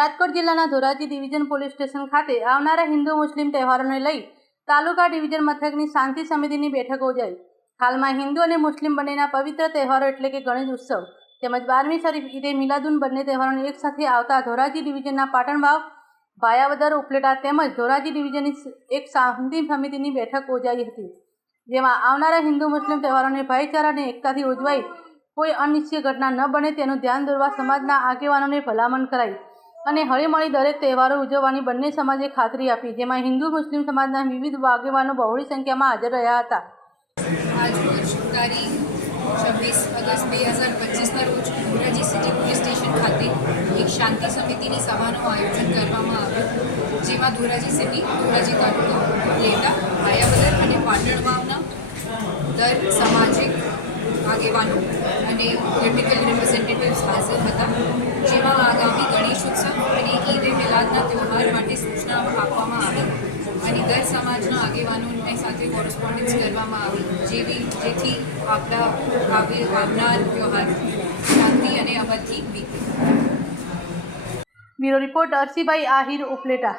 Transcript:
રાજકોટ જિલ્લાના Dhoraji division police station ખાતે આવનારા હિન્દુ મુસ્લિમ તહેવારોને લઈ તાલુકા ડિવિઝન મથકની શાંતિ સમિતિની બેઠક યોજાઈ। હાલમાં હિન્દુ અને મુસ્લિમ બંનેના પવિત્ર તહેવારો એટલે કે ગણેશ ઉત્સવ તેમજ 12મી શરીફ ઈદે મિલાદુન બંને તહેવારોને એકસાથે આવતા ધોરાજી ડિવિઝનના પાટણવાવ, ભાયાવદર, ઉપલેટા તેમજ ધોરાજી ડિવિઝનની એક શાંતિ સમિતિની બેઠક યોજાઈ હતી, જેમાં આવનારા હિન્દુ મુસ્લિમ તહેવારોને ભાઈચારા અને એકતાથી ઉજવાઈ કોઈ અનિચ્છનીય ઘટના ન બને તેનું ધ્યાન દોરવા સમાજના આગેવાનોને ભલામણ કરાઈ અને હળીમળી દરેક તહેવારો ઉજવવાની બંને સમાજે ખાતરી આપી, જેમાં હિન્દુ મુસ્લિમ સમાજના વિવિધ આગેવાનો બહોળી સંખ્યામાં હાજર રહ્યા હતા। આજરોજ તારીખ 26 ઓગસ્ટ 2025ના રોજ ધોરાજી સિટી પોલીસ સ્ટેશન ખાતે એક શાંતિ સમિતિની સભાનું આયોજન કરવામાં આવ્યું, જેમાં ધોરાજી સિટી, ધોરાજી તાલુકા, ઉપલેટા, ભાયાવદર અને પાટણવાવના દર સામાજિક આગેવાનો અને પોલિટિકલ રિપ્રેઝેન્ટેટિવ્સ હાજર હતા, જેમાં આગામી ગણેશ ઉત્સવ અને ઈદ એ મિલાદના તહેવાર માટે સૂચનાઓ આપવામાં આવી અને દર સમાજના આગેવાનોને સાથે કોરસ્પોન્ડન્સ કરવામાં આવી, જેથી આવનાર તહેવાર શાંતિ અને અમદથી વીતે। Bureau report Arsibhai Ahir, Upleta.